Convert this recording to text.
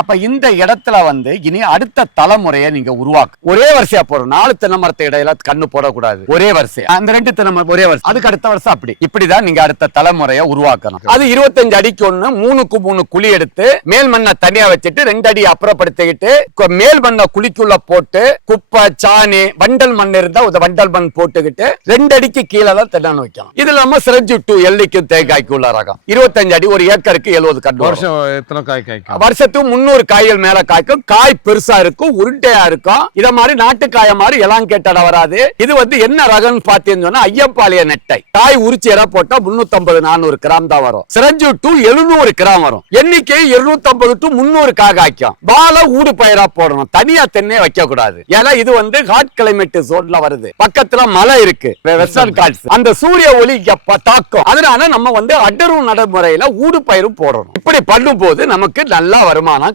அப்ப இந்த இடத்துல வந்து இனி அடுத்த தலைமுறையை நீங்க உருவாக்கு ஒரே வரிசையா போறோம். நாலு தென்னை மரத்து இடையில கண்ணு போடக்கூடாது. ஒரே வரிசை அந்த ரெண்டு தென்னை மரம் ஒரே வரிசை. அதுக்கு அடுத்த வருஷம் அப்படி. இப்படிதான் நீங்க அடுத்த தலைமுறையை உருவாக்கணும். அது இருபத்தஞ்சு அடிக்கு ஒண்ணு மூணுக்கு மூணு குழி எடுத்து மேல் மண்ணை தனியா வச்சுட்டு ரெண்டு அடி அப்புறப்படுத்திக்கிட்டு மேல் மண்ணை குழிக்குள்ள போட்டு குப்பை சாணி வண்டல் மண் இருந்தா ஒரு வண்டல் மண் போட்டுக்கிட்டு ரெண்டு அடிக்கு கீழே தான் தென்னன் வைக்கணும். இது இல்லாம சிரஞ்சு டூ எல்லைக்கும் தேங்காய்க்கு உள்ள ரகம். இருபத்தஞ்சு அடி ஒரு ஏக்கருக்கு எழுபது கண்டு. வருஷம் வருஷத்துக்கு முன்னூறு காய்கள் மேல காய்க்கும். காய் பெருசா இருக்கும் உருண்டையா இருக்கும். இத மாதிரி நாட்டுக்காய மாதிரி எல்லாம் கேட்டட வராது. இது வந்து என்ன ரகம்னு பாத்தீங்கன்னு சொன்னா ஐயப்பாளைய நெட்டை. காய் உரிச்சு இட போட்டா முன்னூத்தி ஐம்பது நானூறு கிராம் தான் வரும். சிரஞ்சு டு எழுநூறு கிராம் வரும். எண்ணிக்கை எழுநூத்தி ஐம்பது டு முன்னூறு காய் காய்க்கும். வாழ ஊடு பயிரா போடணும். தனியா தென்னை வைக்க கூடாது ஏன்னா இது வந்து ஹாட் கிளைமேட் ஜோன்ல வருது. பக்கத்துல மலை இருக்கு. வெஸ்டர்ன் காட்ஸ் அந்த சூரிய ஒளி எப்ப தாக்கும்? அதனால நம்ம வந்து அடரும் நடைமுறையில ஊடு பயிரும் போடணும். இப்படி பண்ணும்போது நமக்கு நல்ல வருமானம்